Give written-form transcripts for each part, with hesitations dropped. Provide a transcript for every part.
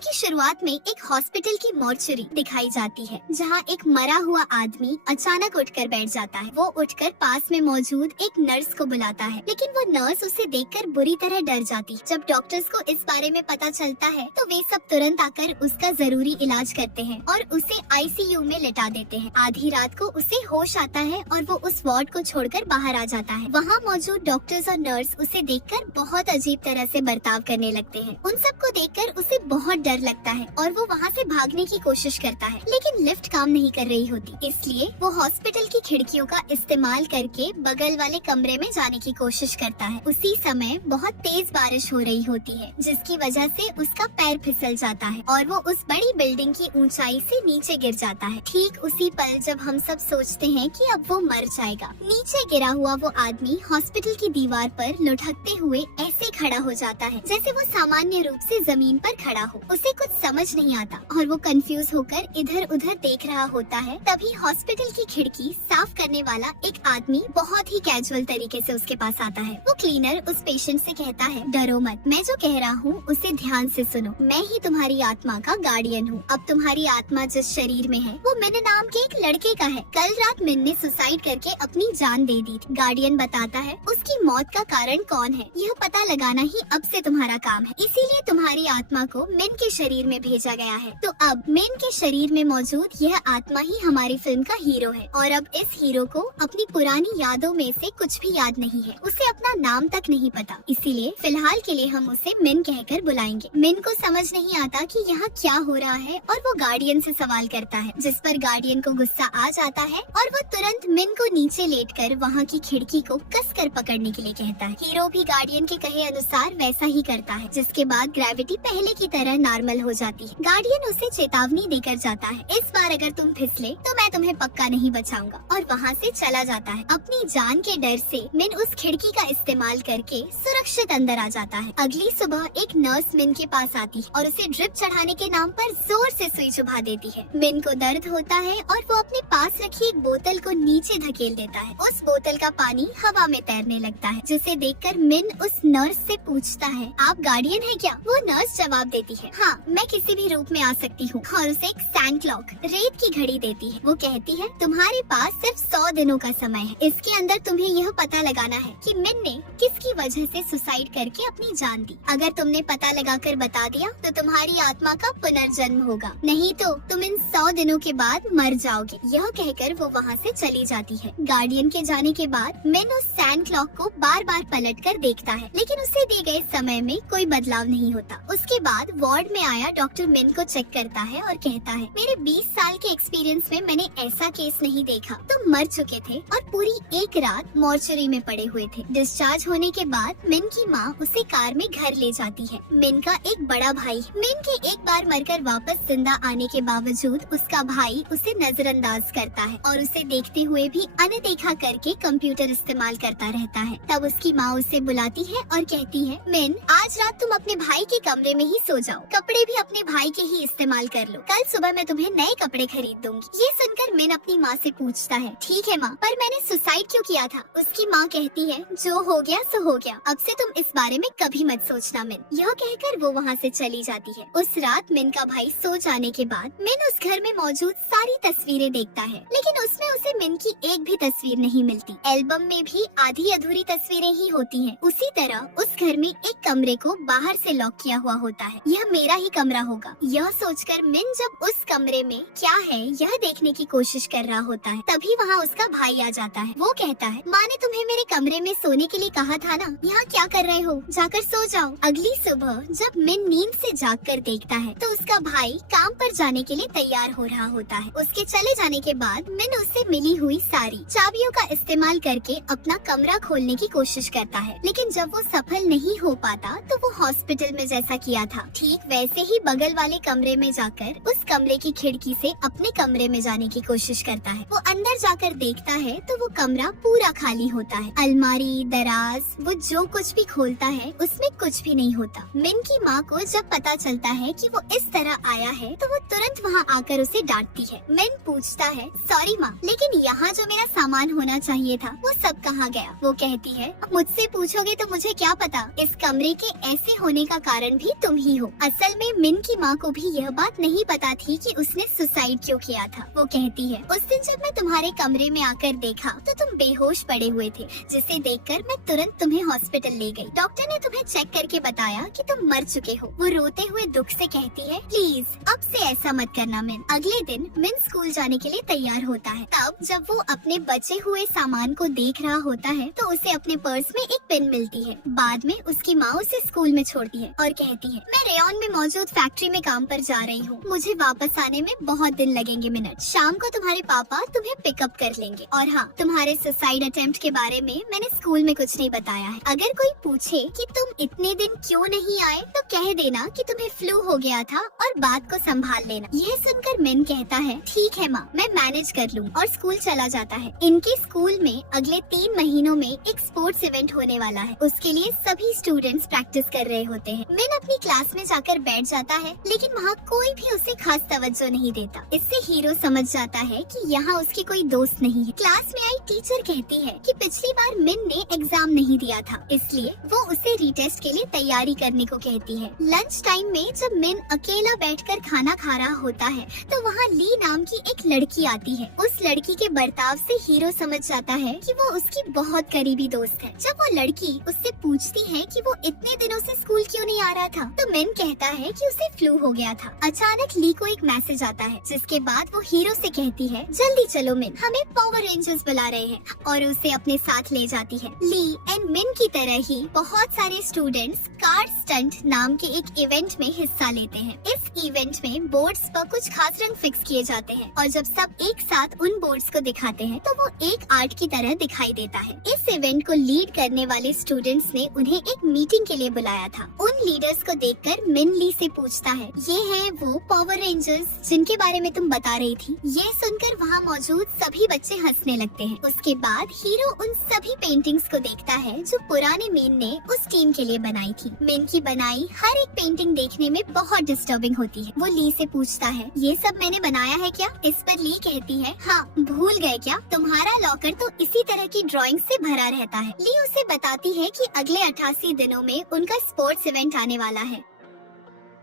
की शुरुआत में एक हॉस्पिटल की मॉर्चरी दिखाई जाती है, जहां एक मरा हुआ आदमी अचानक उठकर बैठ जाता है। वो उठकर पास में मौजूद एक नर्स को बुलाता है, लेकिन वो नर्स उसे देखकर बुरी तरह डर जाती है। जब डॉक्टर्स को इस बारे में पता चलता है तो वे सब तुरंत आकर उसका जरूरी इलाज करते हैं और उसे आईसीयू में लेटा देते हैं। आधी रात को उसे होश आता है और वो उस वार्ड को छोड़कर बाहर आ जाता है। वहाँ मौजूद डॉक्टर्स और नर्स उसे देखकर बहुत अजीब तरह से बर्ताव करने लगते हैं। उन सबको देखकर उसे बहुत डर लगता है और वो वहाँ से भागने की कोशिश करता है, लेकिन लिफ्ट काम नहीं कर रही होती, इसलिए वो हॉस्पिटल की खिड़कियों का इस्तेमाल करके बगल वाले कमरे में जाने की कोशिश करता है। उसी समय बहुत तेज बारिश हो रही होती है, जिसकी वजह से उसका पैर फिसल जाता है और वो उस बड़ी बिल्डिंग की ऊंचाई से नीचे गिर जाता है। ठीक उसी पल जब हम सब सोचते हैं कि अब वो मर जाएगा, नीचे गिरा हुआ वो आदमी हॉस्पिटल की दीवार पर लुढ़कते हुए ऐसे खड़ा हो जाता है जैसे वो सामान्य रूप से जमीन पर खड़ा हो। उसे कुछ समझ नहीं आता और वो कंफ्यूज होकर इधर उधर देख रहा होता है। तभी हॉस्पिटल की खिड़की साफ करने वाला एक आदमी बहुत ही कैजुअल तरीके से उसके पास आता है। वो क्लीनर उस पेशेंट से कहता है, डरो मत, मैं जो कह रहा हूँ उसे ध्यान से सुनो। मैं ही तुम्हारी आत्मा का गार्डियन हूँ। अब तुम्हारी आत्मा जिस शरीर में है वो मिन नाम के एक लड़के का है। कल रात मिन ने सुसाइड करके अपनी जान दे दी थी। गार्डियन बताता है उसकी मौत का कारण कौन है यह पता लगाना ही अब से तुम्हारा काम है, इसीलिए तुम्हारी आत्मा को मिन के शरीर में भेजा गया है। तो अब मिन के शरीर में मौजूद यह आत्मा ही हमारी फिल्म का हीरो है और अब इस हीरो को अपनी पुरानी यादों में से कुछ भी याद नहीं है। उसे अपना नाम तक नहीं पता, इसीलिए फिलहाल के लिए हम उसे मिन कहकर बुलाएंगे। मिन को समझ नहीं आता कि यहाँ क्या हो रहा है और वो गार्डियन से सवाल करता है, जिस पर गार्डियन को गुस्सा आ जाता है और वो तुरंत मिन को नीचे लेटकर वहाँ की खिड़की को कसकर पकड़ने के लिए कहता है। हीरो भी गार्डियन के कहे अनुसार वैसा ही करता है, जिसके बाद ग्रेविटी पहले की तरह नॉर्मल हो जाती है। गार्डियन उसे चेतावनी देकर जाता है, इस बार अगर तुम फिसले तो मैं तुम्हें पक्का नहीं बचाऊंगा, और वहाँ से चला जाता है। अपनी जान के डर से मिन उस खिड़की का इस्तेमाल करके सुरक्षित अंदर आ जाता है। अगली सुबह एक नर्स मिन के पास आती और उसे ड्रिप चढ़ाने के नाम पर जोर से सुई चुभा देती है। मिन को दर्द होता है और वो अपने पास रखी एक बोतल को नीचे धकेल देता है। उस बोतल का पानी हवा में तैरने लगता है, जिसे देखकर मिन उस नर्स से पूछता है, आप गार्डियन है क्या? वो नर्स जवाब देती है, हाँ, मैं किसी भी रूप में आ सकती हूँ, और उसे एक सैंड क्लॉक रेत की घड़ी देती है। वो कहती है, तुम्हारे पास सिर्फ 100 दिनों का समय है। इसके अंदर तुम्हें यह पता लगाना है कि मिन ने किसकी वजह से सुसाइड करके अपनी जान दी। अगर तुमने पता लगाकर बता दिया तो तुम्हारी आत्मा का पुनर्जन्म होगा, नहीं तो तुम इन 100 दिनों के बाद मर जाओगे। यह कहकर वो वहाँ से चली जाती है। गार्डियन के जाने के बाद मिन उस सैंड क्लॉक को बार बार पलट कर देखता है, लेकिन उसे दिए गए समय में कोई बदलाव नहीं होता। उसके बाद वार्ड में आया डॉक्टर मिन को चेक करता है और कहता है, मेरे 20 साल के एक्सपीरियंस में मैंने ऐसा केस नहीं देखा। तुम मर चुके थे और पूरी एक रात मॉर्चरी में पड़े हुए थे। डिस्चार्ज होने के बाद मिन की माँ उसे कार में घर ले जाती है। मिन का एक बड़ा भाई, मिन के एक बार मरकर वापस जिंदा आने के बावजूद उसका भाई उसे नजरअंदाज करता है और उसे देखते हुए भी अनदेखा करके कंप्यूटर इस्तेमाल करता रहता है। तब उसकी माँ उसे बुलाती है और कहती है, मिन, आज रात तुम अपने भाई के कमरे में ही सो जाओ, कपड़े भी अपने भाई के ही इस्तेमाल कर लो, कल सुबह मैं तुम्हें नए कपड़े खरीद दूंगी। ये सुनकर मिन अपनी माँ से पूछता है, ठीक है माँ, पर मैंने सुसाइड क्यों किया था? उसकी माँ कहती है, जो हो गया सो हो गया, अब से तुम इस बारे में कभी मत सोचना मिन। यह कहकर वो वहाँ से चली जाती है। उस रात मिन का भाई सो जाने के बाद मिन उस घर में मौजूद सारी तस्वीरें देखता है, लेकिन उसमें उसे मिन की एक भी तस्वीर नहीं मिलती। एल्बम में भी आधी अधूरी तस्वीरें ही होती हैं। उसी तरह उस घर में एक कमरे को बाहर से लॉक किया हुआ होता है। यह मेरा ही कमरा होगा। यह सोचकर मिन जब उस कमरे में क्या है यह देखने की कोशिश कर रहा होता है, तभी वहाँ उसका भाई आ जाता है। वो कहता है, माँ ने तुम्हें मेरे कमरे में सोने के लिए कहा था ना, यहाँ क्या कर रहे हो? जाकर सो जाओ। अगली सुबह जब मिन नींद से जागकर देखता है तो उसका भाई काम पर जाने के लिए तैयार हो रहा होता है। उसके चले जाने के बाद मिन उससे मिली हुई सारी चाबियों का इस्तेमाल करके अपना कमरा खोलने की कोशिश करता है, लेकिन जब वो सफल नहीं हो पाता तो वो हॉस्पिटल में जैसा किया था ठीक वैसे ही बगल वाले कमरे में जाकर उस कमरे की खिड़की से अपने कमरे में जाने की कोशिश करता है। वो अंदर जाकर देखता है तो वो कमरा पूरा खाली होता है। अलमारी, दराज, वो जो कुछ भी खोलता है उसमें कुछ भी नहीं होता। मिन की माँ को जब पता चलता है कि वो इस तरह आया है तो वो तुरंत वहाँ आकर उसे डांटती है। मिन पूछता है, सॉरी माँ, लेकिन यहाँ जो मेरा सामान होना चाहिए था वो सब कहाँ गया? वो कहती है, मुझसे पूछोगे तो मुझे क्या पता, इस कमरे के ऐसे होने का कारण भी तुम ही हो। असल असल में मिन की माँ को भी यह बात नहीं पता थी कि उसने सुसाइड क्यों किया था। वो कहती है, उस दिन जब मैं तुम्हारे कमरे में आकर देखा तो तुम बेहोश पड़े हुए थे, जिसे देखकर मैं तुरंत तुम्हें हॉस्पिटल ले गई। डॉक्टर ने तुम्हें चेक करके बताया कि तुम मर चुके हो। वो रोते हुए दुख से कहती है, प्लीज अब से ऐसा मत करना मिन। अगले दिन मिन स्कूल जाने के लिए तैयार होता है। तब जब वो अपने बचे हुए सामान को देख रहा होता है तो उसे अपने पर्स में एक पेन मिलती है। बाद में उसकी माँ उसे स्कूल में छोड़ती है और कहती है, मैं रेयॉन में मौजूद फैक्ट्री में काम पर जा रही हूँ, मुझे वापस आने में बहुत दिन लगेंगे मिनट। शाम को तुम्हारे पापा तुम्हें पिकअप कर लेंगे। और हाँ, तुम्हारे सुसाइड अटेम्प्ट के बारे में मैंने स्कूल में कुछ नहीं बताया है। अगर कोई पूछे कि तुम इतने दिन क्यों नहीं आए तो कह देना कि तुम्हें फ्लू हो गया था और बात को संभाल लेना। यह सुनकर मिन कहता है, ठीक है माँ, मैं मैनेज कर लूँ, और स्कूल चला जाता है। इनके स्कूल में अगले 3 महीनों में एक स्पोर्ट्स इवेंट होने वाला है। उसके लिए सभी स्टूडेंट्स प्रैक्टिस कर रहे होते हैं। मिन अपनी क्लास में जाकर बैठ जाता है, लेकिन वहाँ कोई भी उसे खास तवज्जो नहीं देता। इससे हीरो समझ जाता है कि यहाँ उसकी कोई दोस्त नहीं है। क्लास में आई टीचर कहती है कि पिछली बार मिन ने एग्जाम नहीं दिया था, इसलिए वो उसे रीटेस्ट के लिए तैयारी करने को कहती है। लंच टाइम में जब मिन अकेला बैठकर खाना खा रहा होता है तो वहाँ ली नाम की एक लड़की आती है। उस लड़की के बर्ताव से हीरो समझ जाता है कि वो उसकी बहुत करीबी दोस्त है। जब वो लड़की उससे पूछती है कि वो इतने दिनों से स्कूल क्यों नहीं आ रहा था तो मिन कहता है कि उसे फ्लू हो गया था। अचानक ली को एक मैसेज आता है, जिसके बाद वो हीरो से कहती है, जल्दी चलो मिन, हमें पावर रेंजर्स बुला रहे हैं, और उसे अपने साथ ले जाती है। ली एंड मिन की तरह ही बहुत सारे स्टूडेंट्स कार स्टंट नाम के एक इवेंट में हिस्सा लेते हैं। इस इवेंट में बोर्ड्स पर कुछ खास रंग फिक्स किए जाते हैं और जब सब एक साथ उन बोर्ड्स को दिखाते हैं तो वो एक आर्ट की तरह दिखाई देता है। इस इवेंट को लीड करने वाले स्टूडेंट्स ने उन्हें एक मीटिंग के लिए बुलाया था। उन लीडर्स को देखकर मिन ली से पूछता है, ये है वो पावर रेंजर्स जिनके बारे में तुम बता रही थी? ये सुनकर वहाँ मौजूद सभी बच्चे हंसने लगते हैं। उसके बाद हीरो उन सभी पेंटिंग्स को देखता है जो पुराने मिन ने उस टीम के लिए बनाई थी। मिन की बनाई हर एक पेंटिंग देखने में बहुत डिस्टर्बिंग होती है। वो ली से पूछता है, ये सब मैंने बनाया है क्या? इस पर ली कहती है, हाँ, भूल गए क्या? तुम्हारा लॉकर तो इसी तरह की ड्राइंग से भरा रहता है। ली उसे बताती है कि अगले 88 दिनों में उनका स्पोर्ट्स इवेंट आने वाला है,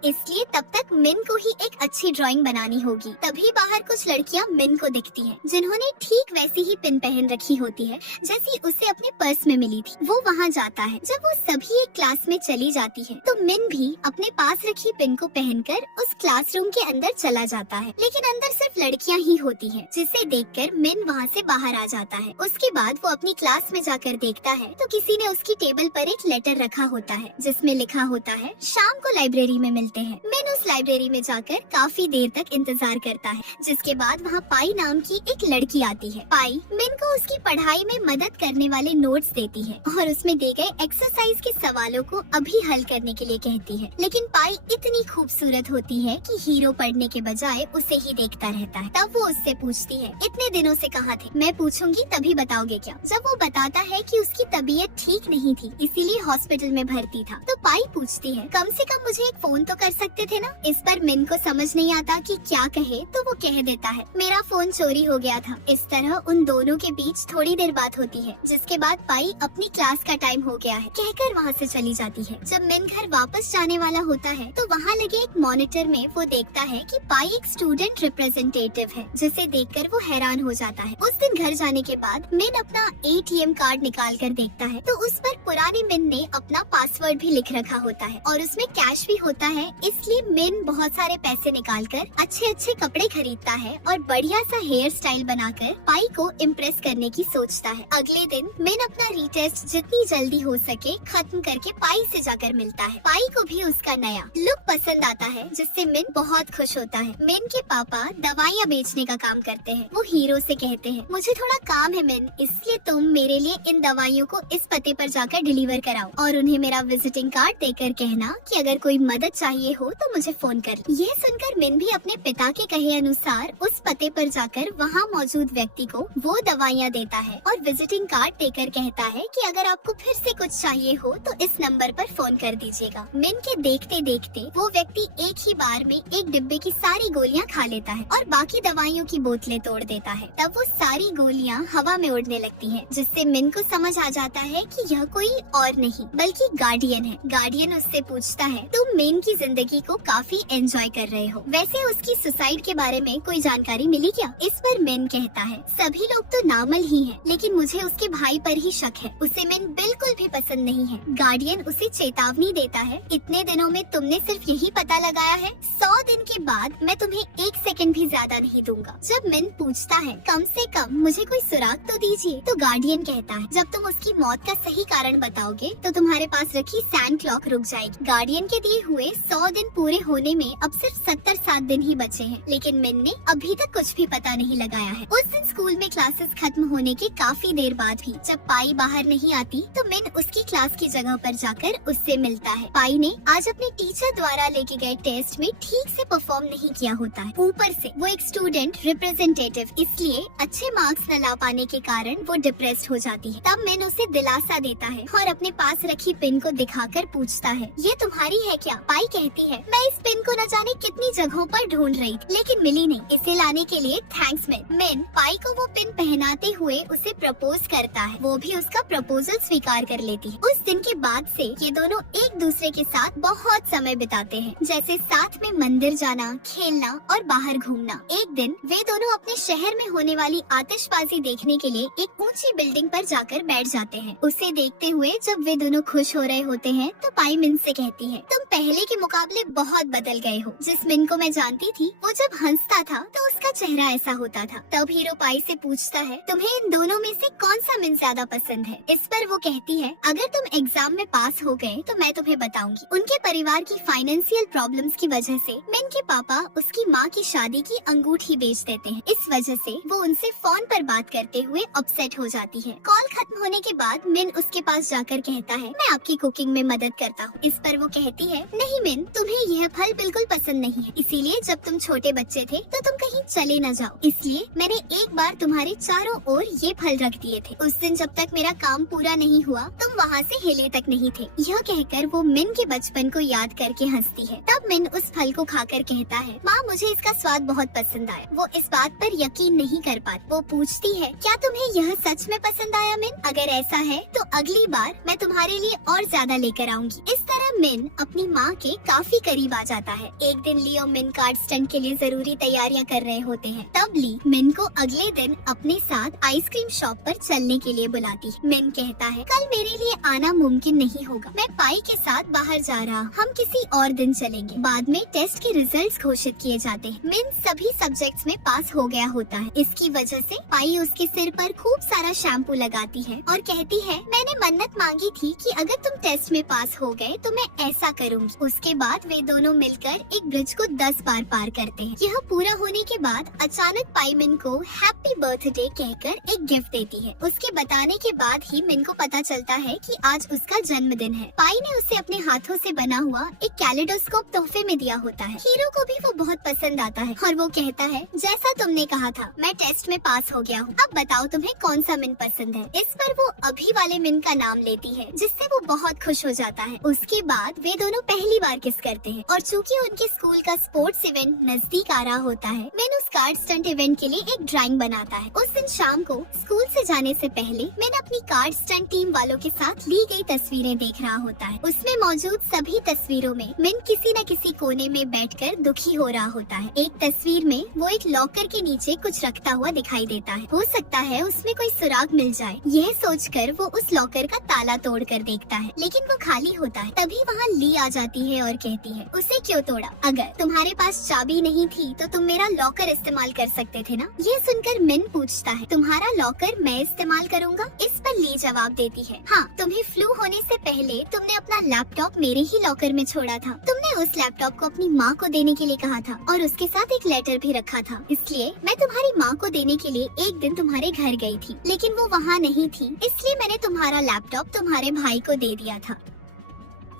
इसलिए तब तक मिन को ही एक अच्छी ड्राइंग बनानी होगी। तभी बाहर कुछ लड़कियां मिन को दिखती हैं, जिन्होंने ठीक वैसी ही पिन पहन रखी होती है जैसी उसे अपने पर्स में मिली थी। वो वहां जाता है। जब वो सभी एक क्लास में चली जाती है तो मिन भी अपने पास रखी पिन को पहनकर उस क्लासरूम के अंदर चला जाता है, लेकिन अंदर सिर्फ लड़कियां ही होती हैं, जिसे देखकर मिन वहां से बाहर आ जाता है। उसके बाद वो अपनी क्लास में जाकर देखता है तो किसी ने उसकी टेबल पर एक लेटर रखा होता है जिसमें लिखा होता है, शाम को लाइब्रेरी में मिलते हैं। मिन उस लाइब्रेरी में जाकर काफी देर तक इंतजार करता है, जिसके बाद वहाँ पाई नाम की एक लड़की आती है। पाई मिन को उसकी पढ़ाई में मदद करने वाले नोट्स देती है और उसमें दे गए एक्सरसाइज के सवालों को अभी हल करने के लिए कहती है। लेकिन पाई इतनी खूबसूरत होती है कि हीरो पढ़ने के बजाय उसे ही देखता रहता है। तब वो उससे पूछती है, इतने दिनों से कहाँ थे? मैं पूछूंगी तभी बताओगे क्या? जब वो बताता है कि उसकी तबीयत ठीक नहीं थी, इसीलिए हॉस्पिटल में भर्ती था, तो पाई पूछती है, कम से कम मुझे एक फोन तो कर सकते थे ना? इस पर मिन को समझ नहीं आता कि क्या कहे, तो वो कह देता है, मेरा फोन चोरी हो गया था। इस तरह उन दोनों के बीच थोड़ी देर बात होती है, जिसके बाद पाई अपनी क्लास का टाइम हो गया है कहकर वहाँ से चली जाती है। जब मिन घर वापस जाने वाला होता है तो वहाँ लगे एक मॉनिटर में वो देखता है कि पाई एक स्टूडेंट रिप्रेजेंटेटिव है, जिसे देखकर वो हैरान हो जाता है। उस दिन घर जाने के बाद मिन अपना ATM कार्ड निकाल कर देखता है तो उस पर पुराने मिन ने अपना पासवर्ड भी लिख रखा होता है और उसमें कैश भी होता है। इसलिए मिन बहुत सारे पैसे निकालकर अच्छे अच्छे कपड़े खरीदता है और बढ़िया सा हेयर स्टाइल बनाकर पाई को इम्प्रेस करने की सोचता है। अगले दिन मिन अपना रीटेस्ट जितनी जल्दी हो सके खत्म करके पाई से जाकर मिलता है। पाई को भी उसका नया लुक पसंद आता है, जिससे मिन बहुत खुश होता है। मिन के पापा दवाइयाँ बेचने का काम करते हैं। वो हीरो से कहते हैं, मुझे थोड़ा काम है मिन, इसलिए तुम मेरे लिए इन दवाइयों को इस पते पर जाकर डिलीवर कराओ और उन्हें मेरा विजिटिंग कार्ड देकर कहना कि अगर कोई मदद चाहिए हो तो मुझे फोन कर। यह सुनकर मिन भी अपने पिता के कहे अनुसार उस पते पर जाकर वहाँ मौजूद व्यक्ति को वो दवाइयाँ देता है और विजिटिंग कार्ड देकर कहता है कि अगर आपको फिर से कुछ चाहिए हो तो इस नंबर पर फोन कर दीजिएगा। मिन के देखते देखते वो व्यक्ति एक ही बार में एक डिब्बे की सारी गोलियां खा लेता है और बाकी दवाइयों की बोतलें तोड़ देता है। तब वो सारी गोलियां हवा में उड़ने लगती हैं, जिससे मिन को समझ आ जाता है कि यह कोई और नहीं बल्कि गार्डियन है। गार्डियन उससे पूछता है, तुम मिन की जिंदगी को काफी एंजॉय कर रहे हो। वैसे उसकी सुसाइड के बारे में कोई जानकारी मिली क्या? इस पर मिन कहता है सभी लोग तो नॉर्मल ही हैं, लेकिन मुझे उसके भाई पर ही शक है। उसे मिन बिल्कुल भी पसंद नहीं है। गार्डियन उसे चेतावनी देता है, इतने दिनों में तुमने सिर्फ यही पता लगाया है, 100 दिन के बाद मैं तुम्हें 1 सेकंड भी ज्यादा नहीं दूंगा। जब मिन पूछता है कम से कम मुझे कोई सुराग तो दीजिए, तो गार्डियन कहता है जब तुम उसकी मौत का सही कारण बताओगे तो तुम्हारे पास रखी सैंड क्लॉक रुक जाएगी। गार्डियन के दिए हुए 100 दिन पूरे होने में अब सिर्फ 77 दिन ही बचे हैं, लेकिन मिन ने अभी तक कुछ भी पता नहीं लगाया है। उस दिन स्कूल में क्लासेस खत्म होने के काफी देर बाद भी जब पाई बाहर नहीं आती तो मिन उसकी क्लास की जगह पर जाकर उससे मिलता है। पाई ने आज अपने टीचर द्वारा लेके गए टेस्ट में ठीक से परफॉर्म नहीं किया होता है। ऊपर से वो एक स्टूडेंट रिप्रेजेंटेटिव, इसलिए अच्छे मार्क्स न ला पाने के कारण वो डिप्रेस्ड हो जाती है। तब मिन उसे दिलासा देता है और अपने पास रखी पिन को दिखाकर पूछता है ये तुम्हारी है क्या? पाई कहती है मैं इस पिन को न जाने कितनी जगहों पर ढूंढ रही थी, लेकिन मिली नहीं। इसे लाने के लिए थैंक्स मिन। मिन पाई को वो पिन पहनाते हुए उसे प्रपोज करता है। वो भी उसका प्रपोजल स्वीकार कर लेती है। उस दिन के बाद से ये दोनों एक दूसरे के साथ बहुत समय बिताते हैं, जैसे साथ में मंदिर जाना, खेलना और बाहर घूमना। एक दिन वे दोनों अपने शहर में होने वाली आतिशबाजी देखने के लिए एक ऊंची बिल्डिंग पर जाकर बैठ जाते हैं। उसे देखते हुए जब वे दोनों खुश हो रहे होते हैं तो पाई मिन से कहती है तुम पहले के मुकाबले बहुत बदल गए हो। जिस मिन को मैं जानती थी वो जब हंसता था तो उसका चेहरा ऐसा होता था। तब हीरो पाई से पूछता है तुम्हें इन दोनों में से कौन सा मिन ज्यादा पसंद है? इस पर वो कहती है अगर तुम एग्जाम में पास हो गए तो मैं तुम्हें बताऊंगी। उनके परिवार की फाइनेंशियल प्रॉब्लम्स की वजह से मिन के पापा उसकी माँ की शादी की अंगूठी बेच देते हैं। इस वजह से वो उनसे फोन पर बात करते हुए अपसेट हो जाती है। कॉल खत्म होने के बाद मिन उसके पास जाकर कहता है मैं आपकी कुकिंग में मदद करता हूँ। इस पर वो कहती है नहीं मिन, तुम्हें यह फल बिल्कुल पसंद नहीं है, इसीलिए जब तुम छोटे बच्चे थे तो तुम कहीं चले न जाओ, इसलिए मैंने एक बार तुम्हारे चारों ओर ये फल रख दिए थे। उस दिन जब तक मेरा काम पूरा नहीं हुआ तुम वहाँ से हिले तक नहीं थे। यह कहकर वो मिन के बचपन को याद करके हंसती है। तब मिन उस फल को खाकर कहता है माँ मुझे इसका स्वाद बहुत पसंद आया। वो इस बात पर यकीन नहीं कर पाती। वो पूछती है क्या तुम्हें यह सच में पसंद आया मिन? अगर ऐसा है तो अगली बार मैं तुम्हारे लिए और ज्यादा लेकर आऊंगी। इस तरह मिन अपनी माँ के काफी करीब आ जाता है। एक दिन ली और मिन कार्ड स्टंट के लिए जरूरी तैयारियां कर रहे होते हैं। तब ली मिन को अगले दिन अपने साथ आइसक्रीम शॉप पर चलने के लिए बुलाती है। मिन कहता है कल मेरे लिए आना मुमकिन नहीं होगा, मैं पाई के साथ बाहर जा रहा, हम किसी और दिन चलेंगे। बाद में टेस्ट के रिजल्ट्स घोषित किए जाते हैं। मिन सभी सब्जेक्ट्स में पास हो गया होता है। इसकी वजह से पाई उसके सिर पर खूब सारा शैम्पू लगाती है और कहती है मैंने मन्नत मांगी थी कि अगर तुम टेस्ट में पास हो गए तो मैं ऐसा करूंगी। उसके बाद वे दोनों मिलकर एक ब्रिज को 10 बार पार करते हैं। यह पूरा होने के बाद अचानक पाई मिन को हैप्पी बर्थडे कहकर एक गिफ्ट देती है। उसके बताने के बाद ही मिन को पता चलता है कि आज उसका जन्मदिन है। पाई ने उसे अपने हाथों से बना हुआ एक कैलेडोस्कोप तोहफे में दिया होता है। हीरो को भी वो बहुत पसंद आता है और वो कहता है जैसा तुमने कहा था मैं टेस्ट में पास हो गया हूँ, अब बताओ तुम्हें कौन सा मिन पसंद है। इस पर वो अभी वाले मिन का नाम लेती है जिससे वो बहुत खुश हो जाता है। उसके बाद वे दोनों पहली बार किस करते हैं और चूँकि उनके स्कूल का स्पोर्ट्स इवेंट नजदीक आ रहा होता है मिन उस कार्ड स्टंट इवेंट के लिए एक ड्राइंग बनाता है। उस दिन शाम को स्कूल से जाने से पहले मिन अपनी कार्ड स्टंट टीम वालों के साथ ली गई तस्वीरें देख रहा होता है। उसमें मौजूद सभी तस्वीरों में मिन किसी न किसी कोने में बैठकर दुखी हो रहा होता है। एक तस्वीर में वो एक लॉकर के नीचे कुछ रखता हुआ दिखाई देता है। हो सकता है उसमें कोई सुराग मिल जाए। यह सोचकर वो उस लॉकर का ताला तोड़ कर देखता है, लेकिन वो खाली होता है। तभी वहाँ ली आ जाती है और कहती है उसे क्यों तोड़ा? अगर तुम्हारे पास चाबी नहीं थी तो तुम मेरा लॉकर इस्तेमाल कर सकते थे ना। ये सुनकर मिन पूछता है तुम्हारा लॉकर मैं इस्तेमाल करूँगा? इस पर ली जवाब देती है हाँ, तुम्हें फ्लू होने से पहले तुमने अपना लैपटॉप मेरे ही लॉकर में छोड़ा था। तुमने उस लैपटॉप को अपनी माँ को देने के लिए कहा था और उसके साथ एक लेटर भी रखा था, इसलिए मैं तुम्हारी माँ को देने के लिए एक दिन तुम्हारे घर गई थी, लेकिन वो वहाँ नहीं थी, इसलिए मैंने तुम्हारा लैपटॉप तुम्हारे भाई को दे दिया था।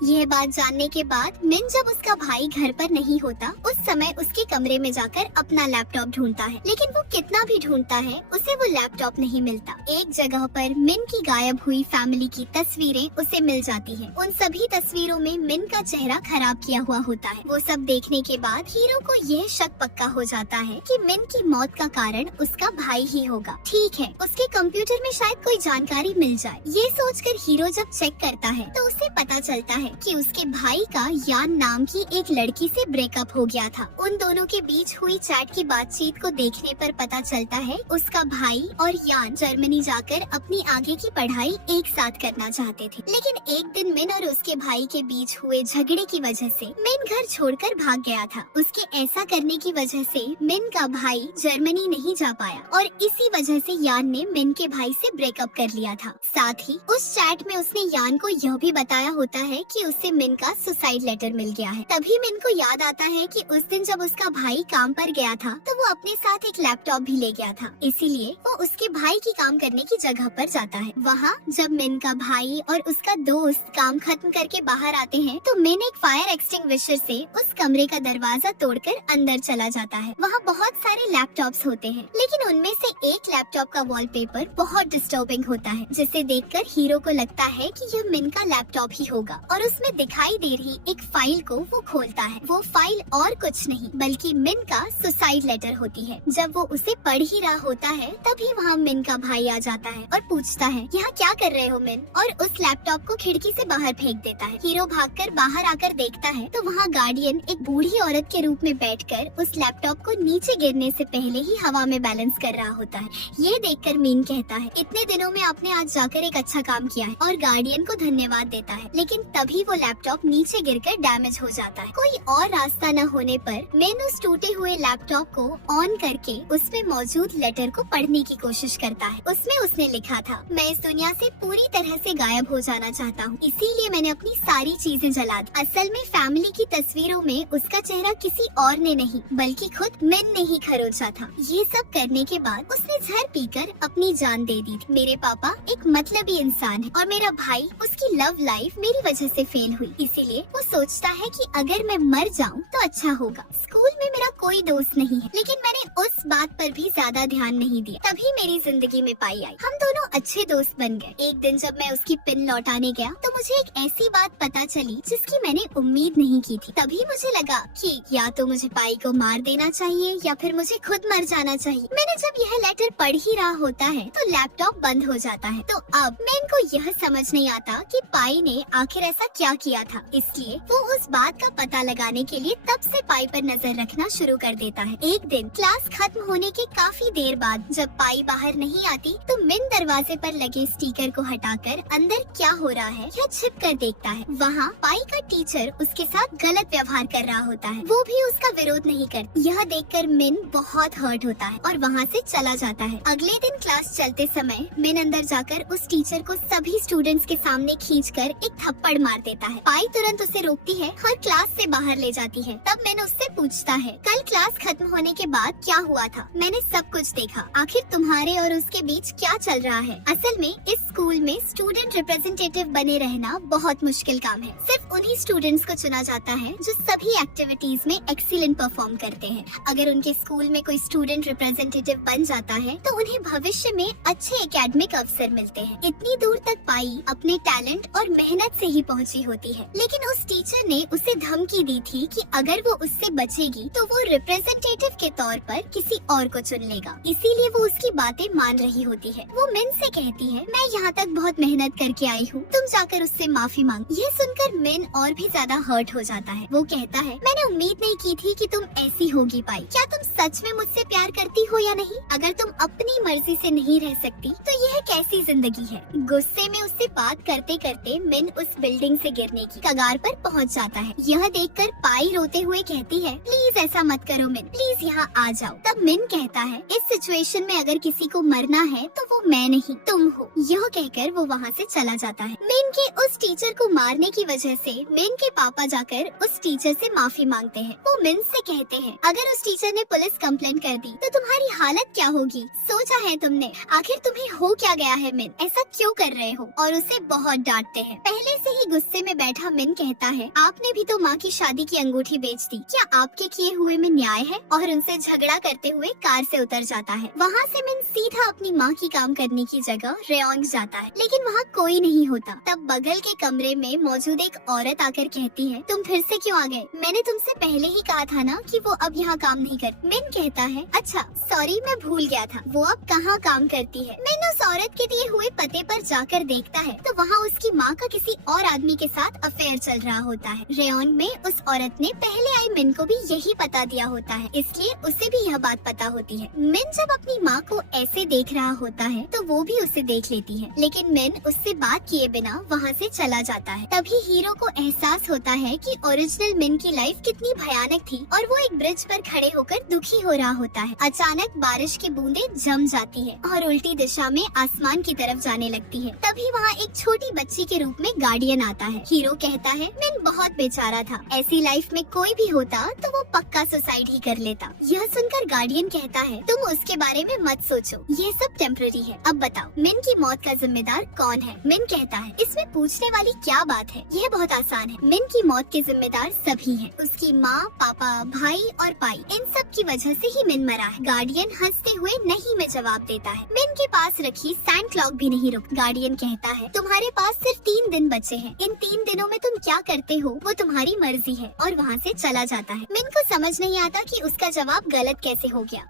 यह बात जानने के बाद मिन जब उसका भाई घर पर नहीं होता उस समय उसके कमरे में जाकर अपना लैपटॉप ढूंढता है, लेकिन वो कितना भी ढूंढता है उसे वो लैपटॉप नहीं मिलता। एक जगह पर मिन की गायब हुई फैमिली की तस्वीरें उसे मिल जाती हैं। उन सभी तस्वीरों में मिन का चेहरा खराब किया हुआ होता है। वो सब देखने के बाद हीरो को यह शक पक्का हो जाता है कि मिन की मौत का कारण उसका भाई ही होगा। ठीक है, उसके कंप्यूटर में शायद कोई जानकारी मिल जाए। ये सोचकर हीरो जब चेक करता है तो उसे पता चलता है है कि उसके भाई का यान नाम की एक लड़की से ब्रेकअप हो गया था। उन दोनों के बीच हुई चैट की बातचीत को देखने पर पता चलता है उसका भाई और यान जर्मनी जाकर अपनी आगे की पढ़ाई एक साथ करना चाहते थे। लेकिन एक दिन मिन और उसके भाई के बीच हुए झगड़े की वजह से मिन घर छोड़कर भाग गया था। उसके ऐसा करने की वजह से मिन का भाई जर्मनी नहीं जा पाया और इसी वजह से यान ने मिन के भाई से ब्रेकअप कर लिया था। साथ ही उस चैट में उसने यान को यह भी बताया होता है कि उससे मिन का सुसाइड लेटर मिल गया है। तभी मिन को याद आता है कि उस दिन जब उसका भाई काम पर गया था तो वो अपने साथ एक लैपटॉप भी ले गया था, इसीलिए वो उसके भाई की काम करने की जगह पर जाता है। वहाँ जब मिन का भाई और उसका दोस्त काम खत्म करके बाहर आते हैं तो मिन एक फायर एक्सटिंग्विशर से उस कमरे का दरवाजा तोड़कर अंदर चला जाता है। वहाँ बहुत सारे लैपटॉप्स होते हैं, लेकिन उनमें से एक लैपटॉप का वॉलपेपर बहुत डिस्टर्बिंग होता है, जिसे देखकर हीरो को लगता है कि यह मिन का लैपटॉप ही होगा और उसमें दिखाई दे रही एक फाइल को वो खोलता है। वो फाइल और कुछ नहीं बल्कि मिन का सुसाइड लेटर होती है। जब वो उसे पढ़ ही रहा होता है तभी वहाँ मिन का भाई आ जाता है और पूछता है, यहाँ क्या कर रहे हो मिन, और उस लैपटॉप को खिड़की से बाहर फेंक देता है। हीरो भागकर बाहर आकर देखता है तो वहाँ गार्डियन एक बूढ़ी औरत के रूप में बैठकर उस लैपटॉप को नीचे गिरने से पहले ही हवा में बैलेंस कर रहा होता है। ये देखकर मीन कहता है, इतने दिनों में आपने आज जाकर एक अच्छा काम किया है, और गार्डियन को धन्यवाद देता है। लेकिन तभी वो लैपटॉप नीचे गिरकर डैमेज हो जाता है। कोई और रास्ता न होने पर मीन उस टूटे हुए लैपटॉप को ऑन करके उसमें मौजूद लेटर को पढ़ने की कोशिश करता है। उसमें उसने लिखा था, मैं इस दुनिया से पूरी तरह से गायब हो जाना चाहता हूँ, इसीलिए मैंने अपनी सारी चीजें जला दी। असल में फैमिली की तस्वीरों में उसका चेहरा किसी और ने नहीं बल्कि खुद मिन ने ही खरोचा था। ये सब करने के बाद उसने जहर पीकर अपनी जान दे दी थी। मेरे पापा एक मतलबी इंसान है और मेरा भाई, उसकी लव लाइफ मेरी वजह से फेल हुई, इसीलिए वो सोचता है कि अगर मैं मर जाऊँ तो अच्छा होगा। स्कूल में मेरा कोई दोस्त नहीं है, लेकिन मैंने उस बात पर भी ज्यादा ध्यान नहीं दिया। तभी मेरी जिंदगी में पाई आई। हम दोनों अच्छे दोस्त बन गए। एक दिन जब मैं उसकी पिन लौटाने गया तो मुझे एक ऐसी बात पता चली जिसकी मैंने उम्मीद नहीं की थी। तभी मुझे लगा कि या तो मुझे पाई को मार देना चाहिए या फिर मुझे खुद मर जाना चाहिए। मैंने जब यह लेटर पढ़ ही रहा होता है तो लैपटॉप बंद हो जाता है। तो अब मैं इनको यह समझ नहीं आता कि पाई ने आखिर ऐसा क्या किया था, इसलिए वो उस बात का पता लगाने के लिए तब से पाई पर नजर रखना शुरू कर देता है। एक दिन क्लास खत्म होने के काफी देर बाद जब पाई बाहर नहीं आती तो मिन दरवाजे पर लगे स्टिकर को हटाकर अंदर क्या हो रहा है यह छिप कर देखता है। वहाँ पाई का टीचर उसके साथ गलत व्यवहार कर रहा होता है। वो भी उसका विरोध नहीं करता। यह देखकर मिन बहुत हर्ट होता है और वहाँ से चला जाता है। अगले दिन क्लास चलते समय मिन अंदर जाकर उस टीचर को सभी स्टूडेंट्स के सामने खींचकर एक थप्पड़ मार देता है। पाई तुरंत उसे रोकती है और क्लास से बाहर ले जाती है। तब मिन उससे पूछता है, कल क्लास खत्म होने के बाद क्या हुआ था? मैंने सब कुछ देखा। आखिर तुम्हारे और उसके बीच क्या चल रहा है? असल में इस स्कूल में स्टूडेंट रिप्रेजेंटेटिव बने रहना बहुत मुश्किल काम है। सिर्फ उन्हीं स्टूडेंट्स को चुना जाता है जो सभी एक्टिविटीज में एक्सीलेंट परफॉर्म करते हैं। अगर उनके स्कूल में कोई स्टूडेंट रिप्रेजेंटेटिव बन जाता है तो उन्हें भविष्य में अच्छे एकेडमिक अवसर मिलते हैं। इतनी दूर तक पाई अपने टैलेंट और मेहनत से ही पहुंची होती है, लेकिन उस टीचर ने उसे धमकी दी थी कि अगर वो उससे बचेगी तो वो रिप्रेजेंटेटिव के तौर पर किसी और को चुन लेगा। इसीलिए वो उसकी बातें मान रही होती है। वो मिन से कहती है, मैं यहाँ तक बहुत मेहनत करके आई हूँ, तुम जाकर उससे माफी मांग। ये सुनकर मिन और भी ज्यादा हर्ट हो जाता है। वो कहता है, मैंने उम्मीद नहीं की थी कि तुम ऐसी होगी पाई। क्या तुम सच में मुझसे प्यार करती हो या नहीं? अगर तुम अपनी मर्जी से नहीं रह सकती तो यह कैसी जिंदगी है? गुस्से में उससे बात करते करते मिन उस बिल्डिंग से गिरने की कगार पर पहुंच जाता है। यह देखकर पाई रोते हुए कहती है, प्लीज ऐसा मत करो मिन, प्लीज यहाँ आ जाओ। तब मिन कहता है, इस सिचुएशन में अगर किसी को मरना है तो वो मैं नहीं तुम हो। यह कहकर वो वहाँ से चला जाता है। मिन के उस टीचर को मारने की वजह से मिन के पापा जाकर उस टीचर से माफी मांगते हैं। वो मिन से कहते हैं, अगर उस टीचर ने पुलिस कंप्लेंट कर दी तो तुम्हारी हालत क्या होगी? सोचा है तुमने? आखिर तुम्हें हो क्या गया है मिन? ऐसा क्यों कर रहे हो? और उसे बहुत डांटते हैं। पहले से ही गुस्से में बैठा मिन कहता है, आपने भी तो माँ की शादी की अंगूठी बेच दी, क्या आपके किए हुए में न्याय है? और उनसे झगड़ा झगड़ा करते हुए कार से उतर जाता है। वहाँ से मिन सीधा अपनी माँ की काम करने की जगह रेयोंग जाता है, लेकिन वहाँ कोई नहीं होता। तब बगल के कमरे में मौजूद एक औरत आकर कहती है, तुम फिर से क्यों आ गए? मैंने तुमसे पहले ही कहा था ना कि वो अब यहाँ काम नहीं कर। मिन कहता है, अच्छा सॉरी, मैं भूल गया था, वो अब कहाँ काम करती है। मिन उस औरत के दिए हुए पते पर जाकर देखता है तो वहाँ उसकी माँ का किसी और आदमी के साथ अफेयर चल रहा होता है। रेयोन में उस औरत ने पहले आई मिन को भी यही पता दिया होता है, इसलिए उसे भी यह बात पता होती है। मिन जब अपनी माँ को ऐसे देख रहा होता है तो वो भी उसे देख लेती है, लेकिन मिन उससे बात किए बिना वहाँ से चला जाता है। तभी हीरो को एहसास होता है कि ओरिजिनल मिन की लाइफ कितनी भयानक थी और वो एक ब्रिज पर खड़े होकर दुखी हो रहा होता है। अचानक बारिश की बूंदें जम जाती है और उल्टी दिशा में आसमान की तरफ जाने लगती है। तभी वहाँ एक छोटी बच्ची के रूप में गार्डियन आता है। हीरो कहता है, मिन बहुत बेचारा था, ऐसी लाइफ में कोई भी होता तो वो पक्का सुसाइड ही कर लेता। यह सुनकर गार्डियन कहता है, तुम उसके बारे में मत सोचो, ये सब टेम्पररी है। अब बताओ मिन की मौत का जिम्मेदार कौन है? मिन कहता है, इसमें पूछने वाली क्या बात है, यह बहुत आसान है। मिन की मौत के जिम्मेदार सभी हैं, उसकी माँ, पापा, भाई और पाई, इन सब की वजह से ही मिन मरा है। गार्डियन हंसते हुए नहीं में जवाब देता है। मिन के पास रखी सैंड क्लॉक भी नहीं रुक। गार्डियन कहता है, तुम्हारे पास सिर्फ 3 दिन बचे हैं, इन 3 दिनों में तुम क्या करते हो वो तुम्हारी मर्जी है, और वहाँ से चला जाता है। मिन को समझ नहीं आता कि उसका जवाब गलत कैसे हो गया।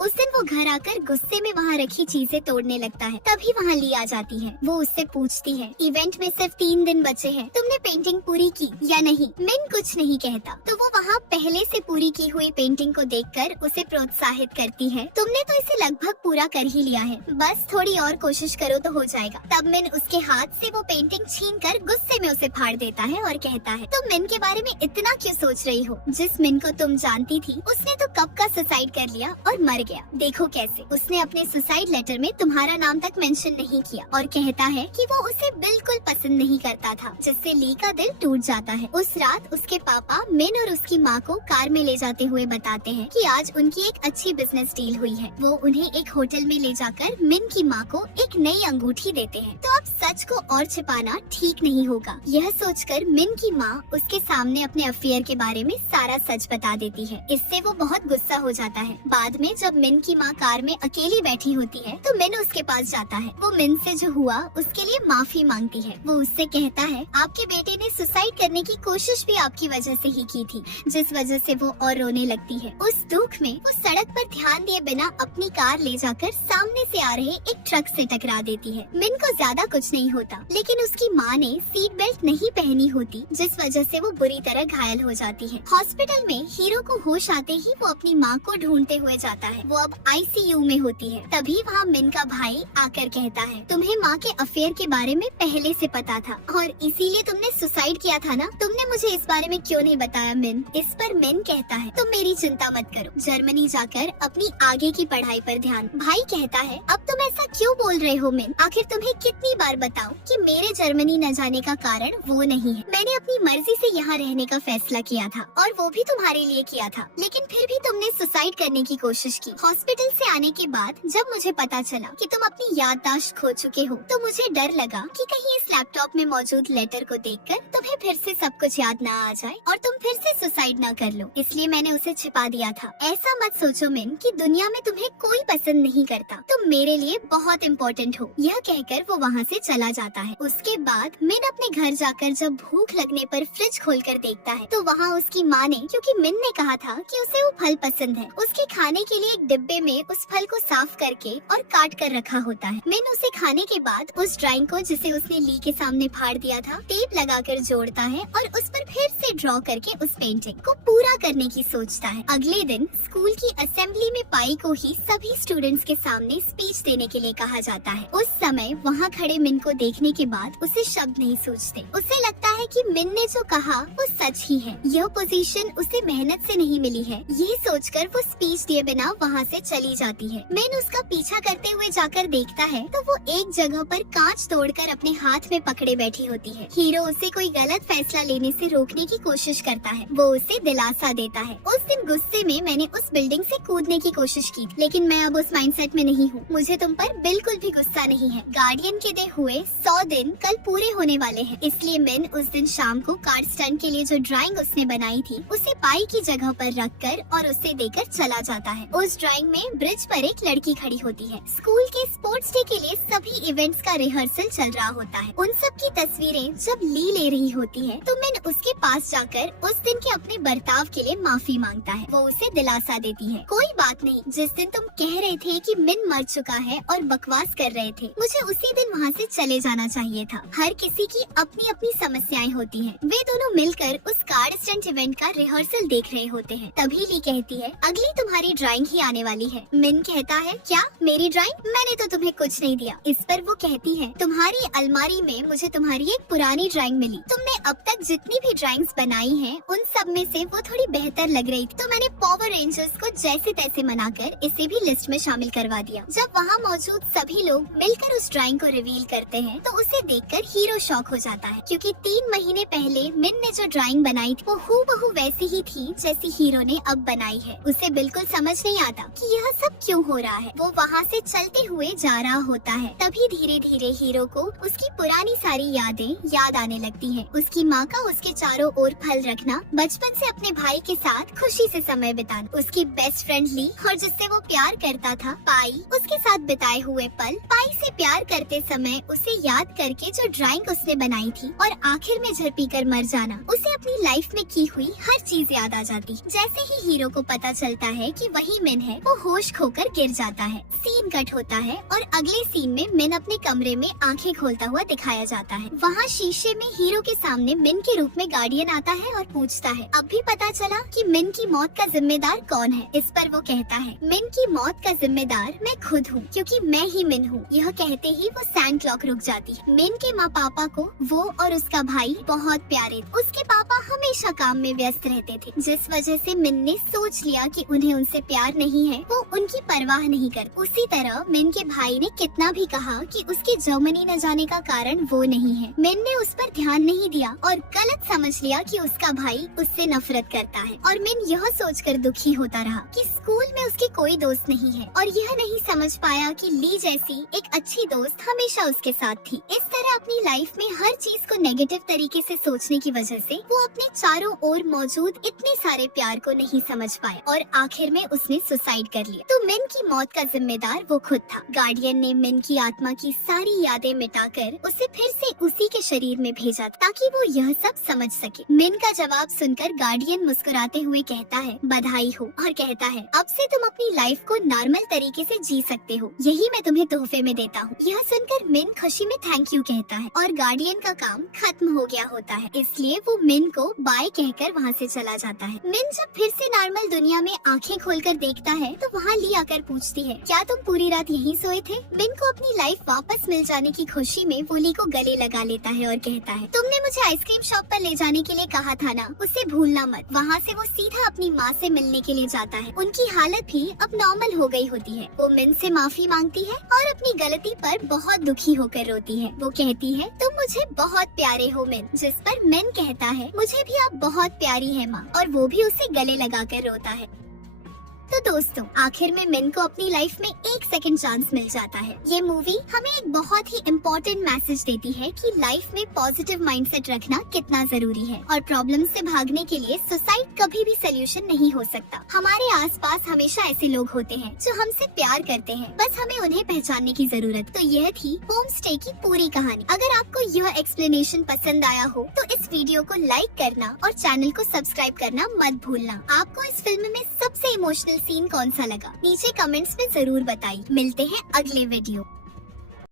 उस दिन वो घर आकर गुस्से में वहाँ रखी चीजें तोड़ने लगता है। तभी वहाँ ली आ जाती है। वो उससे पूछती है, इवेंट में सिर्फ 3 दिन बचे हैं, तुमने पेंटिंग पूरी की या नहीं? मिन कुछ नहीं कहता तो वो वहाँ पहले से पूरी की हुई पेंटिंग को देखकर उसे प्रोत्साहित करती है, तुमने तो इसे लगभग पूरा कर ही लिया है, बस थोड़ी और कोशिश करो तो हो जाएगा। तब मिन उसके हाथ से वो पेंटिंग छीन कर गुस्से में उसे फाड़ देता है और कहता है, तुम मिन के बारे में इतना क्यों सोच रही हो? जिस मिन को तुम जानती थी उसने तो कब का सुसाइड कर लिया और मर गया। देखो कैसे उसने अपने सुसाइड लेटर में तुम्हारा नाम तक मेंशन नहीं किया, और कहता है कि वो उसे बिल्कुल पसंद नहीं करता था, जिससे ली का दिल टूट जाता है। उस रात उसके पापा मिन और उसकी माँ को कार में ले जाते हुए बताते हैं कि आज उनकी एक अच्छी बिजनेस डील हुई है। वो उन्हें एक होटल में ले जाकर मिन की माँ को एक नई अंगूठी देते हैं। तो अब सच को और छिपाना ठीक नहीं होगा। यह सोचकर मिन की माँ उसके सामने अपने अफेयर के बारे में सारा सच बता देती है। इससे वो बहुत गुस्सा हो जाता है। बाद में जब मिन की माँ कार में अकेली बैठी होती है तो मिन उसके पास जाता है। वो मिन से जो हुआ उसके लिए माफी मांगती है। वो उससे कहता है, आपके बेटे ने सुसाइड करने की कोशिश भी आपकी वजह से ही की थी, जिस वजह से वो और रोने लगती है। उस दुख में वो सड़क पर ध्यान दिए बिना अपनी कार ले जाकर सामने से आ रहे एक ट्रक से टकरा देती है। मिन को ज्यादा कुछ नहीं होता, लेकिन उसकी माँ ने सीट बेल्ट नहीं पहनी होती, जिस वजह से वो बुरी तरह घायल हो जाती है। हॉस्पिटल में हीरो को होश आते ही वो अपनी माँ को ढूंढते हुए जाता है। वो अब ICU में होती है। तभी वहाँ मिन का भाई आकर कहता है, तुम्हें माँ के अफेयर के बारे में पहले से पता था और इसीलिए तुमने सुसाइड किया था ना? तुमने मुझे इस बारे में क्यों नहीं बताया मिन? इस पर मिन कहता है, तुम मेरी चिंता मत करो, जर्मनी जाकर अपनी आगे की पढ़ाई पर ध्यान। भाई कहता है, अब तुम ऐसा क्यों बोल रहे हो मिन? आखिर तुम्हें कितनी बार बताऊं कि मेरे जर्मनी न जाने का कारण वो नहीं है। मैंने अपनी मर्जी से यहाँ रहने का फैसला किया था और वो भी तुम्हारे लिए किया था, लेकिन फिर भी तुमने सुसाइड करने की कोशिश की। हॉस्पिटल से आने के बाद जब मुझे पता चला कि तुम अपनी याददाश्त खो चुके हो तो मुझे डर लगा कि कहीं इस लैपटॉप में मौजूद लेटर को देखकर तुम्हें फिर से सब कुछ याद न आ जाए और तुम फिर से सुसाइड न कर लो, इसलिए मैंने उसे छिपा दिया था। ऐसा मत सोचो मिन कि दुनिया में तुम्हें कोई पसंद नहीं करता, तुम मेरे लिए बहुत इम्पोर्टेंट हो। यह कहकर वो वहाँ से चला जाता है। उसके बाद मिन अपने घर जाकर जब भूख लगने पर फ्रिज खोलकर देखता है तो वहाँ उसकी माँ ने, क्योंकि मिन ने कहा था कि उसे वो फल पसंद है, उसके खाने के लिए एक डिब्बे में उस फल को साफ करके और काट कर रखा होता है। मिन उसे खाने के बाद उस ड्राइंग को, जिसे उसने ली के सामने फाड़ दिया था, टेप लगाकर जोड़ता है और उस पर फिर से ड्रॉ करके उस पेंटिंग को पूरा करने की सोचता है। अगले दिन स्कूल की असेंबली में पाई को ही सभी स्टूडेंट्स के सामने स्पीच देने के लिए कहा जाता है। उस समय वहाँ खड़े मिन को देखने के बाद उसे शब्द नहीं सूझते। उसे लगता है कि मिन ने जो कहा वो सच ही है। यह पोजीशन उसे मेहनत से नहीं मिली है। ये सोचकर वो स्पीच दिए बिना वहाँ वहाँ से चली जाती है। मिन उसका पीछा करते हुए जाकर देखता है तो वो एक जगह पर कांच तोड़कर अपने हाथ में पकड़े बैठी होती है। हीरो उसे कोई गलत फैसला लेने से रोकने की कोशिश करता है। वो उसे दिलासा देता है। उस दिन गुस्से में मैंने उस बिल्डिंग से कूदने की कोशिश की, लेकिन मैं अब उस माइंडसेट में नहीं हूँ। मुझे तुम पर बिल्कुल भी गुस्सा नहीं है। गार्डियन के दे हुए 100 दिन कल पूरे होने वाले हैं, इसलिए मिन उस दिन शाम को कार्ड स्टैंड के लिए जो ड्राइंग उसने बनाई थी उसे पाई की जगह पर रखकर और उसे देकर चला जाता है। उस ड्राइंग में ब्रिज पर एक लड़की खड़ी होती है। स्कूल के स्पोर्ट्स डे के लिए सभी इवेंट्स का रिहर्सल चल रहा होता है। उन सब की तस्वीरें जब ली ले रही होती है तो मिन उसके पास जाकर उस दिन के अपने बर्ताव के लिए माफी मांगता है। वो उसे दिलासा देती है, कोई बात नहीं, जिस दिन तुम कह रहे थे कि मिन मर चुका है और बकवास कर रहे थे, मुझे उसी दिन वहाँ से चले जाना चाहिए था। हर किसी की अपनी अपनी समस्याएं होती हैं। वे दोनों मिलकर उस कार्ड स्टंट इवेंट का रिहर्सल देख रहे होते हैं। तभी ली कहती है, अगली तुम्हारी ड्राइंग ही आने वाली है। मिन कहता है, क्या मेरी ड्राइंग? मैंने तो तुम्हें कुछ नहीं दिया। इस पर वो कहती है, तुम्हारी अलमारी में मुझे तुम्हारी एक पुरानी ड्राइंग मिली। तुमने अब तक जितनी भी ड्राइंग्स बनाई हैं, उन सब में से वो थोड़ी बेहतर लग रही थी, तो मैंने पावर रेंजर्स को जैसे तैसे मनाकर इसे भी लिस्ट में शामिल करवा दिया। जब वहाँ मौजूद सभी लोग मिलकर उस ड्राइंग को रिवील करते हैं तो उसे देखकर हीरो शॉक हो जाता है, क्योंकि 3 महीने पहले मिन ने जो ड्राइंग बनाई थी वो हूबहू वैसी ही थी जैसी हीरो ने अब बनाई है। उसे बिल्कुल समझ नहीं आता कि यह सब क्यों हो रहा है। वो वहाँ से चलते हुए जा रहा होता है। तभी धीरे धीरे हीरो को उसकी पुरानी सारी यादें याद आने लगती हैं। उसकी माँ का उसके चारों ओर फल रखना, बचपन से अपने भाई के साथ खुशी से समय बिताना, उसकी बेस्ट फ्रेंड ली और जिससे वो प्यार करता था पाई, उसके साथ बिताए हुए पल, पाई से प्यार करते समय उसे याद करके जो ड्राइंग उसने बनाई थी और आखिर में झड़पी कर मर जाना, उसे अपनी लाइफ में की हुई हर चीज याद आ जाती। जैसे ही हीरो को पता चलता है कि वही मिन है, वो होश खोकर गिर जाता है। सीन कट होता है और अगले सीन में मिन अपने कमरे में आंखें खोलता हुआ दिखाया जाता है। वहाँ शीशे में हीरो के सामने मिन के रूप में गार्डियन आता है और पूछता है, अब भी पता चला कि मिन की मौत का जिम्मेदार कौन है? इस पर वो कहता है, मिन की मौत का जिम्मेदार मैं खुद हूँ, क्योंकि मैं ही मिन हूँ। यह कहते ही वो सैंड क्लॉक रुक जाती है। मिन के माँ पापा को वो और उसका भाई बहुत प्यारे थे। उसके पापा हमेशा काम में व्यस्त रहते थे, जिस वजह से मिन ने सोच लिया कि उन्हें उनसे प्यार नहीं है, वो उनकी परवाह नहीं कर। उसी तरह मिन के भाई ने कितना भी कहा कि उसके जर्मनी न जाने का कारण वो नहीं है, मिन ने उस पर ध्यान नहीं दिया और गलत समझ लिया कि उसका भाई उससे नफरत करता है। और मिन यह सोचकर दुखी होता रहा कि स्कूल में उसके कोई दोस्त नहीं है, और यह नहीं समझ पाया कि ली जैसी एक अच्छी दोस्त हमेशा उसके साथ थी। इस तरह अपनी लाइफ में हर चीज को नेगेटिव तरीके से सोचने की वजह से वो अपने चारों ओर मौजूद इतने सारे प्यार को नहीं समझ पाया और आखिर में उसने सुसाइड कर लिया। तो मिन की मौत का जिम्मेदार वो खुद था। गार्डियन ने मिन की आत्मा की सारी यादें मिटाकर उसे फिर से उसी के शरीर में भेजा ताकि वो यह सब समझ सके। मिन का जवाब सुनकर गार्डियन मुस्कुराते हुए कहता है, बधाई हो, और कहता है, अब से तुम अपनी लाइफ को नॉर्मल तरीके से जी सकते हो, यही मैं तुम्हें तोहफे में देता हूँ। यह सुनकर मिन खुशी में थैंक यू कहता है और गार्डियन का काम खत्म हो गया होता है, इसलिए वो मिन को बाय कहकर वहाँ से चला जाता है। मिन जब फिर से नॉर्मल दुनिया में आंखें खोलकर देखता है तो वहाँ ली आकर पूछती है, क्या तुम पूरी रात यहीं सोए थे? मिन को अपनी लाइफ वापस मिल जाने की खुशी में वो ली को गले लगा लेता है और कहता है, तुमने मुझे आइसक्रीम शॉप पर ले जाने के लिए कहा था ना, उसे भूलना मत। वहाँ से वो सीधा अपनी माँ से मिलने के लिए जाता है। उनकी हालत भी अब नॉर्मल हो गई होती है। वो मिन से माफी मांगती है और अपनी गलती पर बहुत दुखी होकर रोती है। वो कहती है, तुम मुझे बहुत प्यारे हो मिन, जिस पर मिन कहता है, मुझे भी आप बहुत प्यारी है माँ, और वो भी उसे गले लगाकर रोता है। तो दोस्तों, आखिर में मिन को अपनी लाइफ में एक सेकंड चांस मिल जाता है। ये मूवी हमें एक बहुत ही इम्पोर्टेंट मैसेज देती है कि लाइफ में पॉजिटिव माइंडसेट रखना कितना जरूरी है और प्रॉब्लम से भागने के लिए सुसाइड कभी भी सोल्यूशन नहीं हो सकता। हमारे आसपास हमेशा ऐसे लोग होते हैं जो हमसे प्यार करते हैं, बस हमें उन्हें पहचानने की जरूरत। तो यह थी होम स्टे की पूरी कहानी। अगर आपको यह एक्सप्लेनेशन पसंद आया हो तो इस वीडियो को लाइक करना और चैनल को सब्सक्राइब करना मत भूलना। आपको इस फिल्म में सबसे इमोशनल सीन कौन सा लगा, नीचे कमेंट्स में जरूर बताइए। मिलते हैं अगले वीडियो।